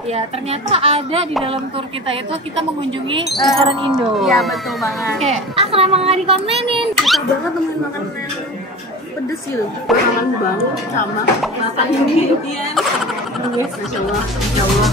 Ya, ternyata ada di dalam tour kita itu kita mengunjungi restoran Indo. Iya, betul banget. Oke, kenapa nggak dikontenin? Susah banget temuin makanan yang pedes gitu. Gue kangen banget sama makan Indian. Masya Allah, Masya Allah.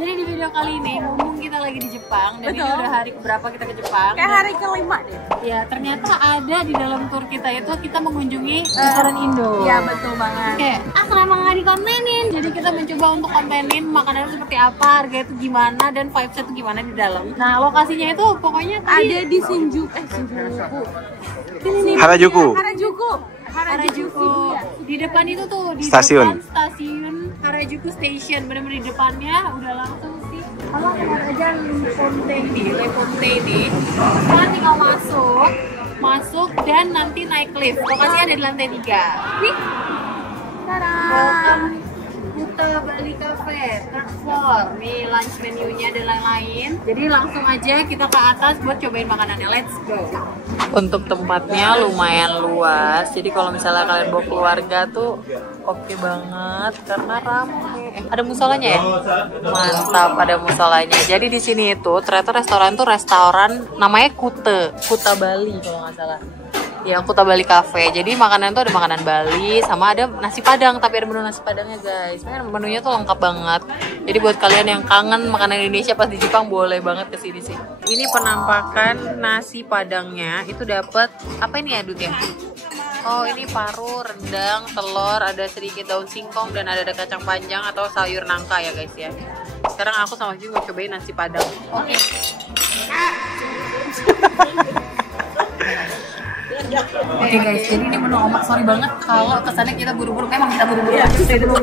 Jadi di video kali ini, mumpung kita lagi di Jepang, dan ini udah hari keberapa kita ke Jepang? Kayak hari kelima deh. Ya, ternyata ada di dalam tour kita itu kita mengunjungi restoran Indo. Iya, betul banget. Oke, kenapa nggak dikontenin? Jadi kita mencoba untuk kontenin makanannya seperti apa, harga itu gimana, dan vibes-nya itu gimana di dalam. Nah, lokasinya itu pokoknya ada di Shinjuku. Harajuku. Harajuku. Di depan itu tuh di Stasiun. depan stasiun Harajuku Station, bener-bener di depannya udah langsung sih. Kalau keluar aja Le Ponte ini, kita tinggal masuk dan nanti naik lift. Lokasinya ada di lantai 3. Wih, welcome Kuta Bali Cafe, third floor. Nih lunch menunya dan lain-lain. Jadi langsung aja kita ke atas buat cobain makanannya. Let's go. Untuk tempatnya lumayan luas, jadi kalau misalnya kalian bawa keluarga tuh oke banget karena rame. Ada musolanya ya? Mantap, ada musolanya. Jadi di sini itu ternyata restoran namanya Kuta Bali kalau nggak salah. Ya, Kuta Bali Cafe. Jadi makanan tuh ada makanan Bali sama ada nasi Padang, tapi ada menu nasi Padangnya guys. Menunya tuh lengkap banget. Jadi buat kalian yang kangen makanan Indonesia pas di Jepang boleh banget kesini sih. Ini penampakan nasi Padangnya itu dapat apa ini ya, Dut ya? Oh, ini paru, rendang, telur, ada sedikit daun singkong dan ada kacang panjang atau sayur nangka ya guys ya. Sekarang aku sama Ju mau cobain nasi Padang. Oke. Oke guys, jadi ini menu omak. Sorry banget kalau kesannya kita buru-buru. Emang kita buru-buru aja.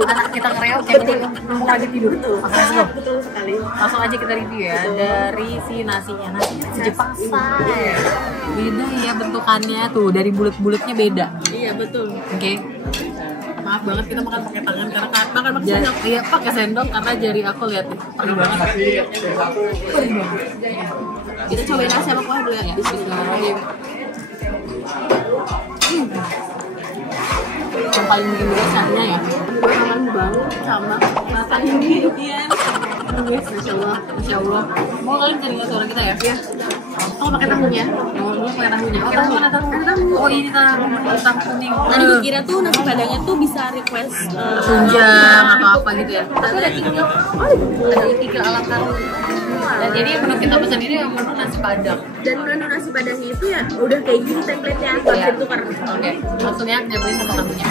Anak kita ngereok jadi mumpung aja tidur. Betul sekali. Langsung aja kita review ya. Dari si nasinya si Jepang style. Beda ya bentukannya tuh, dari bulat-bulatnya beda. Iya betul. Oke. Maaf banget kita makan pakai tangan karena makan pakai sendok. Iya, pakai sendok karena jari aku lihat nih. Perih banget. Kita cobain nasi sama kuah dulu ya. Bismillahirrahmanirrahim. Yang paling bikin biasanya ya, gue kangen banget sama makan Indian. Masya Allah, Masya Allah. Mau kalian cari suara kita ya? Iya. Oh, pakai tahunya? Oh, gue pakai tahunya. Oh, tahu mana tahu? Oh, ini tahu kuning. Tadi gue kira tuh nasi Padangnya tuh bisa request tunjang atau apa gitu ya. Tapi ada 3 alat tahu. Dan jadi menu kita pesan ini menu nasi Padang. Dan menu nasi Padangnya itu ya udah kayak gini template-nya, ya. Oke, langsung ya nyobain sama tahunya.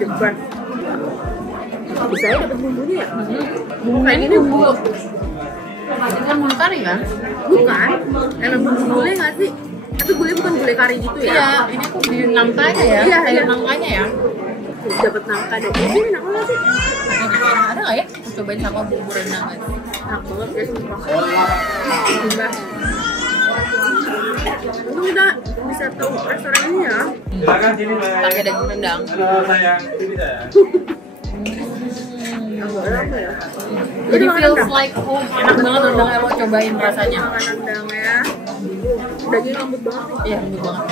Jepang. Bisa ya dapat bumbunya ya? Bumbu kayak gini bumbu. Dengan bumbu kari kan? Bukan. Emang bumbu gulai nggak sih? Tapi gulai bukan gulai kari gitu ya? Iya, ini tuh di nangkanya ya? Iya, ada nangkanya ya. Dapat nangka dan ini enak banget sih. Ada nggak ya? Cobain sama bumbu rendang guys. Enak banget guys, sumpah. Untung kita bisa tahu restoran ini ya. Pakai daging rendang. Jadi feels like home. Enak banget rendangnya, lo cobain rasanya. Rendangnya daging lembut banget nih. Iya, lembut banget.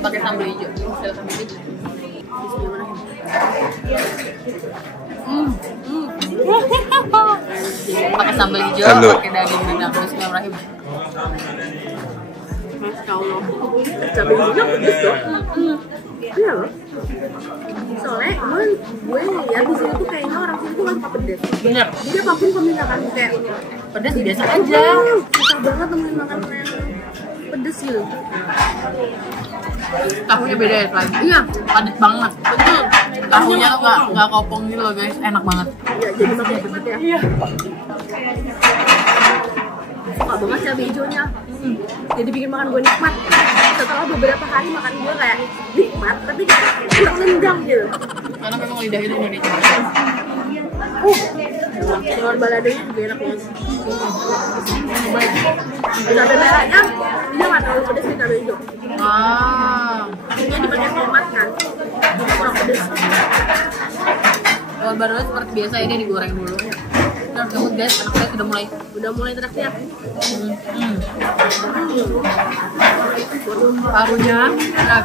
Pakai sambal hijau. Sambal hijau. Pakai sambal hijau, pakai daging rendang. Bismillahirrahmanirrahim. Masya Allah. Sambal hijaunya pedes loh. Iya loh. Soalnya gue ngeliat di sini tuh kayaknya orang sini tuh nggak suka pedes. Bener. Jadi apapun pemindahan kayak pedes biasa aja. Susah banget temuin makanan yang pedes gitu. Tahunya beda ya lagi. Iya, padat banget. Betul. Tahunya tuh nggak kopong gitu loh guys, enak banget. Iya, jadi makin cepet ya. Iya. Suka banget cabai hijaunya. Jadi bikin makan gue nikmat. Setelah beberapa hari makan gue kayak nikmat, tapi kayak kurang nendang gitu. Karena memang lidah itu Indonesia. Telur baladonya juga enak banget. Cabai merahnya dia nggak terlalu pedes nih, cabai hijau. Ini dipakai tomat kan, kurang pedes. Telur baladonya seperti biasa ya, dia digoreng dulu. Terus kamu guys, anak saya udah mulai teriak-teriak. Parunya enak.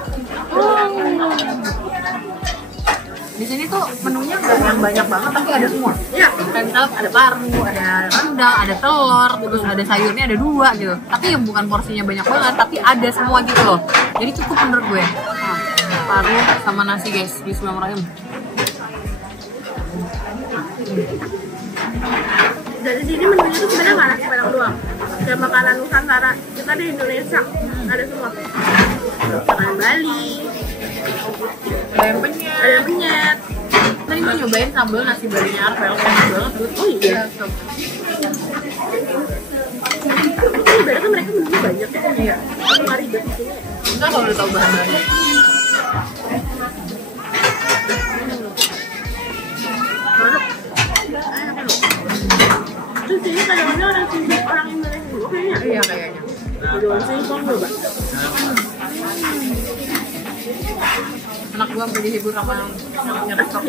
Di sini tuh menunya nggak yang banyak banget, tapi ada semua. Iya. Kayak misalnya ada paru, ada rendang, ada telur, terus ada sayurnya ada 2 gitu. Tapi bukan porsinya banyak banget, tapi ada semua gitu loh. Jadi cukup menurut gue. Paru sama nasi guys, bismillahirrahmanirrahim. Dari sini menunya tuh sebenarnya nggak nasi padang doang. Kayak makanan Nusantara kita di Indonesia ada semua. Makanan Bali, Ada yang penyet. ada yang penyet. Tadi gue nyobain sambal nasi balinya Arvel, enak banget tuh. Oh iya. Tapi ibaratnya mereka menunya banyak ya. Iya. Aku nggak ribet di sini. Enggak kalau udah tahu bahan-bahannya. Enak kan? Terus ini kadang-kadang orang Indonesia juga kayaknya. Iya kayaknya. Daun singkong coba. Anak gue sampai dihibur sama nyeresok.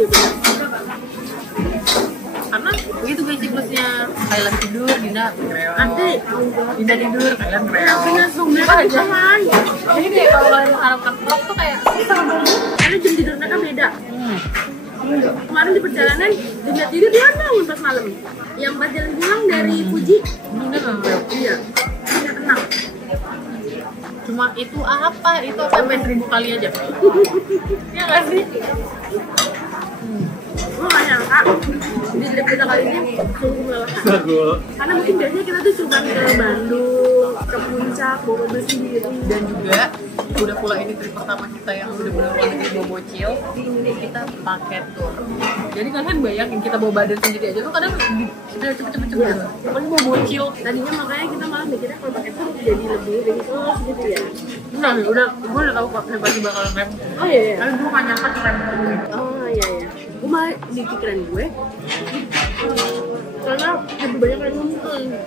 Karena begitu guys siklusnya. Kalian tidur, Dinda ngereok. Nanti Dinda tidur, kalian ngereok. punya sumber bisa main. Jadi kayak kalau kalian harapkan vlog tuh kayak Karena jam tidur mereka beda. Kemarin di perjalanan Dinda tidur dia bangun pas malam. Yang pas jalan pulang dari Fuji, Dinda nggak ngereok. iya, dia tenang. Cuma itu apa? Itu sampai 1000 kali aja. Iya nggak sih? Gue gak nyangka di trip kita kali ini sungguh melelahkan. Karena mungkin biasanya kita tuh cuma ke Bandung, ke Puncak, Bogor sendiri. Dan juga udah pula ini trip pertama kita yang bener-bener lagi bawa bocil. Ini kita pakai tour. Jadi kalian bayangin kita bawa badan sendiri aja tuh kadang udah cepet-cepet Iya. Pokoknya bawa bocil. Tadinya makanya kita malah mikirnya kalau pakai tour jadi lebih ringkos gitu ya. Udah gue udah tahu kok pasti bakalan rem. Oh iya iya. Tapi gue gak nyangka rem. Oh iya iya. Gue malah di pikiran gue karena lebih banyak yang nonton.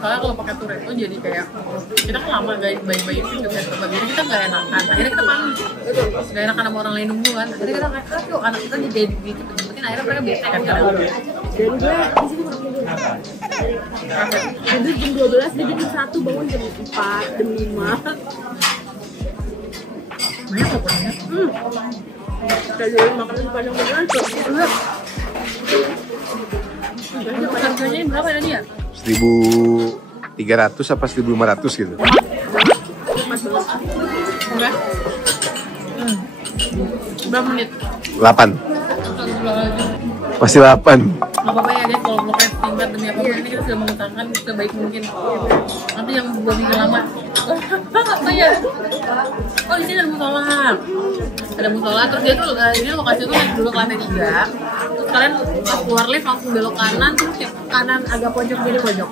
Soalnya kalau pakai tour itu jadi kayak kita kan lama guys, bayi-bayi itu nggak bisa tempat, jadi kita nggak enakan. Akhirnya kita panik, nggak enakan sama orang lain nunggu kan. Akhirnya kita kayak, yuk anak kita jadi cepet-cepetin. Akhirnya mereka bete kan kadang. Dan gue di sini kurang tidur. Tidur jam 12, tidur jam 1, bangun jam 4, jam 5. Banyak kok pokoknya. Kita jual makanan sepanjang beneran tuh. Untuk harganya ini berapa ya dia? 1.300 apa 1.500 gitu. Pas banget. Enggak. Berapa menit? 8. Pasti 8. Gak apa-apa ya guys, kalau vlognya tingkat demi apapun ini kita sudah mengutamakan sebaik mungkin. Nanti yang buat bikin lama. Apa ya? Oh di sini ada musola. Ada musola, terus dia tuh ini lokasi tuh naik dulu ke lantai 3. Terus kalian pas keluar lift langsung belok kanan, terus yang kanan agak pojok jadi pojok.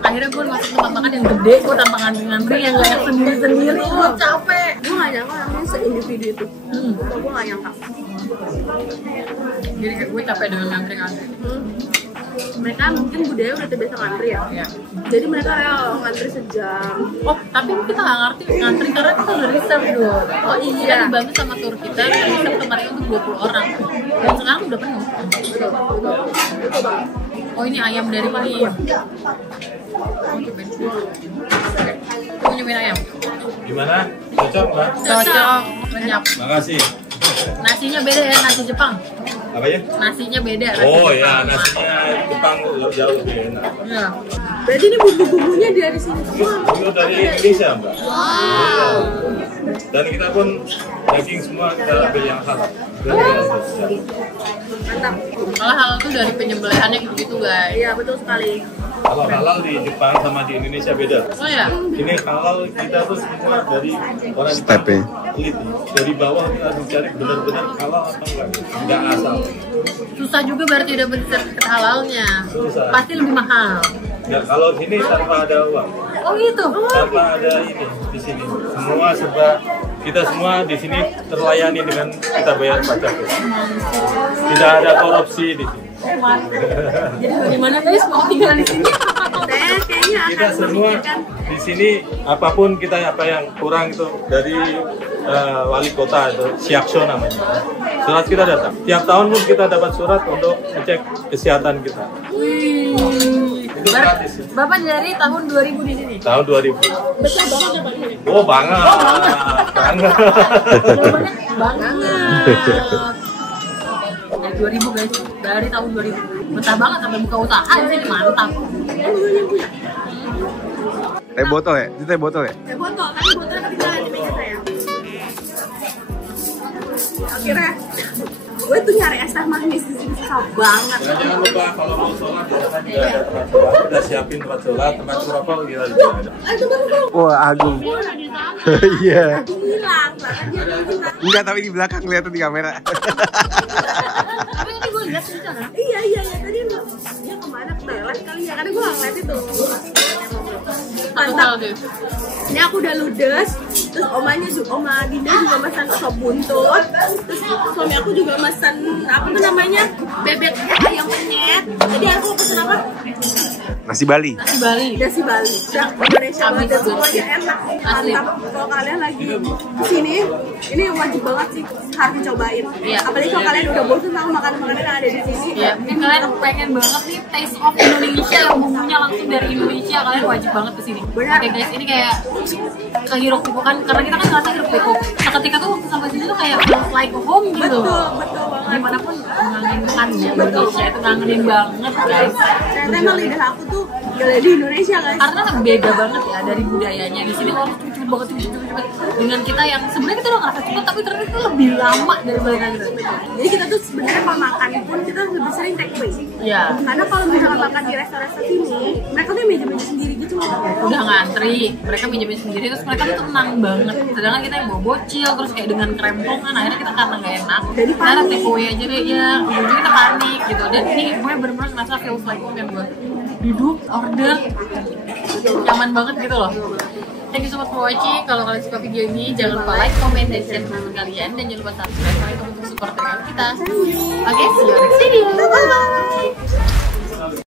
Akhirnya gue masuk tempat makan yang gede, gue tanpa ngantri-ngantri yang gak sendiri-sendiri, gue capek. Gue gak nyangka namanya se-individu itu. Gue gak nyangka. Jadi kayak gue capek dengan ngantri-ngantri. Mereka mungkin budaya udah terbiasa ngantri ya. Iya. Jadi mereka kayak ngantri sejam. Oh, tapi kita nggak ngerti ngantri karena kita udah reserve dulu. Oh iya. Kita dibantu sama tour kita, reserve tempatnya untuk 20 orang. Dan sekarang udah penuh. Betul banget. Oh ini ayam dari ini. Mau nyobain ayam? Gimana? Cocok, Mbak? Cocok, lenyap. Makasih. Nasinya beda ya, nasi Jepang. Apa ya? Nasinya beda. Nasi Oh Jepang. ya, nasinya Jepang jauh lebih enak. Iya. Berarti ini bumbu-bumbunya dari sini semua. Itu dari Indonesia, Mbak. Wow. Dan kita pun daging semua kita beli yang halal. Mantap. Kalau halal tuh dari penyembelihannya gitu-gitu guys. Iya betul sekali. Kalau halal di Jepang sama di Indonesia beda. Oh ya? Ini halal kita tuh semua dari orang Stepnya. teliti. Dari bawah kita harus cari benar-benar halal atau enggak asal. Susah juga berarti dapat sertifikat halalnya. Susah. Pasti lebih mahal. Ya kalau sini tanpa ada uang, Oh gitu. tanpa ada ini di sini. Semua serba kita semua di sini terlayani dengan kita bayar pajak. Tidak ada korupsi di sini. Jadi bagaimana guys mau tinggal di sini? Saya kayaknya Kita akan semua memikirkan di sini apapun kita apa yang kurang itu dari wali kota itu Siakso namanya. Surat kita datang. Tiap tahun pun kita dapat surat untuk ngecek kesehatan kita. Itu gratis. Bapak dari tahun 2000 di sini. Tahun 2000. betul banget ya Pak ini. Oh banget. Banget. Banget. Dari 2000 guys, dari tahun 2000. Betah banget sampai buka usaha di sini, mantap. Teh botol ya? Itu teh botol ya? Saya botol, tapi botolnya ketinggalan di meja saya. Akhirnya gue tuh nyari es teh manis di sini susah banget. Nah, jangan lupa kalau mau sholat di sana juga ada tempat sholat. Udah siapin tempat sholat, tempat merokok kita juga ada. Itu baru dong. Wah, Agung. Iya. Aku hilang, bahkan dia hilang. Enggak, tapi di belakang kelihatan di kamera. Tapi tadi gue lihat di sana. Iya tadi dia kemana ke toilet kali ya, karena gue nggak ngeliat itu. Mantap. Ini aku udah ludes, terus oma Dinda juga pesan sop buntut, terus suami aku juga pesan apa tuh namanya bebek ayam penyet. Jadi aku pesan apa? Nasi Bali. Nasi Bali. Nasi Bali. Udah Indonesia banget dan semuanya enak. Asli. Mantap. Kalau kalian lagi kesini, ini wajib banget sih harus dicobain. Iya. Apalagi kalau kalian udah bosan sama makanan-makanan yang ada di sini. Ya, mungkin kalian pengen banget nih taste of Indonesia yang bumbunya langsung dari Indonesia, kalian wajib banget kesini. Benar. Oke guys, ini kayak kehirup pikukan karena kita kan ngerasa hirup pikuk. Seketika tuh waktu sampai sini tuh kayak feels like home gitu. Betul banget. Gimana pun ngangenin ya Indonesia itu ngangenin banget guys. Ternyata emang lidah aku tuh gak di Indonesia guys. Karena beda banget ya dari budayanya. Di sini orang cepet banget cepet. Dengan kita yang sebenarnya kita udah ngerasa cepet tapi ternyata itu lebih lama dari mereka gitu. Jadi kita tuh sebenarnya kalau makan pun kita lebih sering take away. Iya. Karena kalau misalkan makan di restoran sini, mereka tuh meja-meja sendiri gitu loh. Udah ngantri, mereka minjemin sendiri terus mereka tuh tenang banget. Sedangkan kita yang bawa bocil terus kayak dengan krempongan akhirnya kita karena nggak enak. Jadi Karena panik. take away aja deh ya, ujungnya kita panik gitu. Dan ini gue bener-bener ngerasa feels like home yang gue duduk, order, nyaman banget gitu loh. Thank you so much for watching. Kalau kalian suka video ini, jangan lupa like, comment, dan share ke teman kalian. Dan jangan lupa subscribe karena itu untuk support kita. Oke, see you next video. Bye-bye.